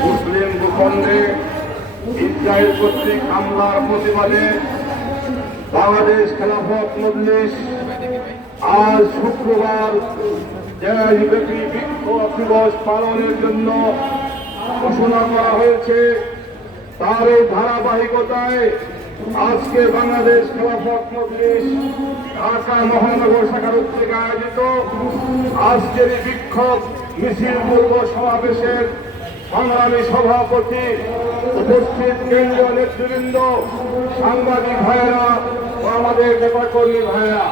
মুসলিম ভূখণ্ডে ইসরায়েল কর্তৃক হামলার প্রতিবাদে বাংলাদেশ খেলাফত মজলিস আজ শুক্রবার দেশব্যাপী বিক্ষোভ দিবস পালনের জন্য ঘোষণা করা হয়েছে। তার এই ধারাবাহিকতায় আজকে বাংলাদেশ খেলাফত মজলিস ঢাকা মহানগর শাখার উদ্যোগে আয়োজিত আজকের বিক্ষোভ মিছিল পূর্ব সমাবেশের সংগ্রামী সভাপতি উপস্থিত কেন্দ্রীয় নেতৃবৃন্দ, সাংবাদিক ভাইয়েরা আমাদের নেতাকর্মী ভাইয়েরা।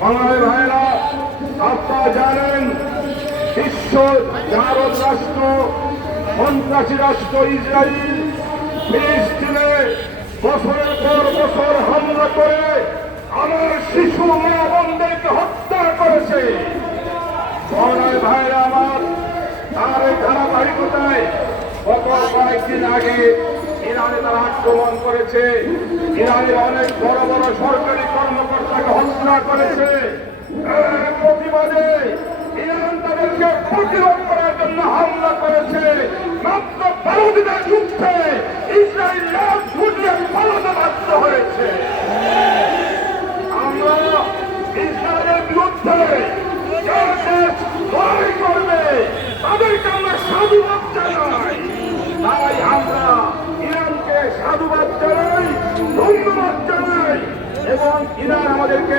বাংলায় ভাইরা আপনারা জানেন, বিশ্ব জারদ রাষ্ট্র, সন্ত্রাসী রাষ্ট্র ইসরায়েল ফিলিস্তিনে বছরের পর বছর হামলা করে আমার শিশু মা বোনদেরকে হত্যা করেছে বাংলায় ভাইরা আমার তার এই ধারাবাহিকতায় গত কয়েকদিন আগে ইরানে তারা আক্রমণ করেছে। ইরানের অনেক বড় বড় সরকারি কর্মকর্তাকে হত্যা করেছে। প্রতিবাদে ইরান তাদেরকে প্রতিরোধ করার জন্য হামলা করেছে। মাত্র বারো দিনের যুদ্ধে ইসরায়েল লাখ ফুটিয়ে পালাতে বাধ্য হয়েছে আমরা ইসরায়েলের বিরুদ্ধে যারা দেশ লড়াই করবে তাদেরকে আমরা সাধুবাদ জানাই তাই আমরা ইরানকে সাধুবাদ জানাই আমাদেরকে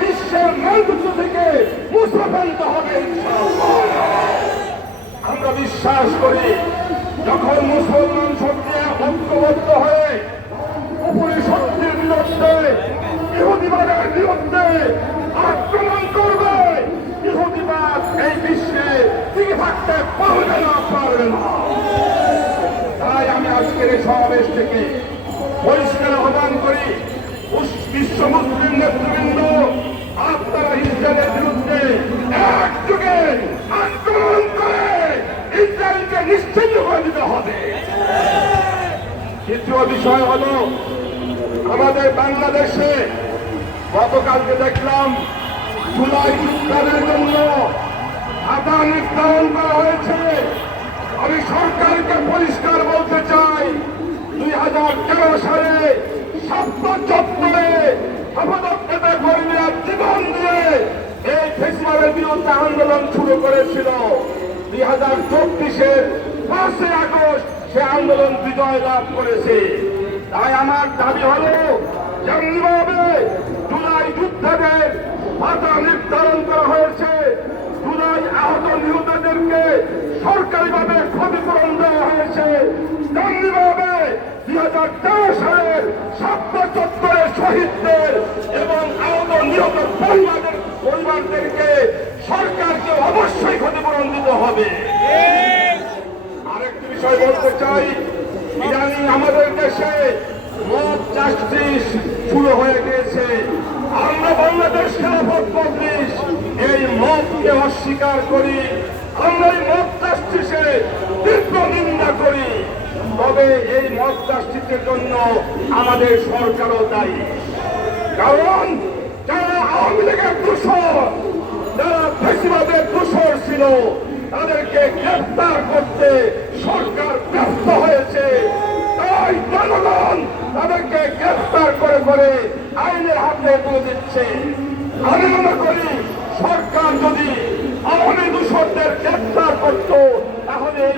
বিশ্বের থেকে আমরা বিশ্বাস করি যখন মুসলমান শক্তি ঐক্যবদ্ধ হয়ে উপরে শক্তির বিরুদ্ধে ইহুদিবাদের বিরুদ্ধে আক্রমণ করবে ইহুদিবাদ এই বিশ্বে থাকতে পারবে না পারবে না তাই আমি আজকের এই সমাবেশ থেকে পরিষ্কার আহ্বান করি বিশ্ব মুসলিম নেতৃবৃন্দ, আপনারা ইসরায়েলের বিরুদ্ধে একযোগে আন্দোলন করে ইসরায়েলকে নিশ্চিন্ন করে দিতে হবে। দ্বিতীয় বিষয় হলো, আমাদের বাংলাদেশে গতকালকে দেখলাম জুলাই বিপ্লবের জন্য খাতা নির্ধারণ করা হয়েছে। আমি সরকারকে পরিষ্কার বলতে চাই, দুই হাজার তেরো সালে সাতটা চত্বরে নেতা কর্মীরা জীবন দিয়ে এই ফেসিবালের বিরুদ্ধে আন্দোলন শুরু করেছিল। দুই হাজার চব্বিশের পাঁচই আগস্ট সে আন্দোলন বিজয় লাভ করেছে। তাই আমার দাবি হলো, যেমনিভাবে জুলাই যুদ্ধের ভাতা নির্ধারণ করা হয়েছে আহত নিহতদেরকে সরকারিভাবে ক্ষতিপূরণ দেওয়া হয়েছে। তেমনিভাবে দুই হাজার তেরো সালের সাতটা চত্বরের শহীদদের এবং আহত নিহত পরিবারের পরিবারদেরকে সরকারকে অবশ্যই ক্ষতিপূরণ দিতে হবে। আরেকটি বিষয় বলতে চাই ইদানিং আমাদের দেশে মব জাস্টিস শুরু হয়ে গিয়েছে আমরা বাংলাদেশ খেলাফত মজলিস এই মবকে অস্বীকার করি, আমরা এই মব জাস্টিসে তীব্র নিন্দা করি। তবে এই মব জাস্টিসের জন্য আমাদের সরকারও দায়ী। কারণ যারা আওয়ামী লীগের দূষণ যারা ফেসিবাদের দূষণ ছিল, তাদেরকে গ্রেফতার করতে সরকার ব্যস্ত হয়েছে। তাই জনগণ তাদেরকে গ্রেফতার করে করে আইনের হাতে তুলে দিচ্ছে। আমি মনে করি সরকার যদি আওয়ামী দূষণদের গ্রেপ্তার করত তাহলে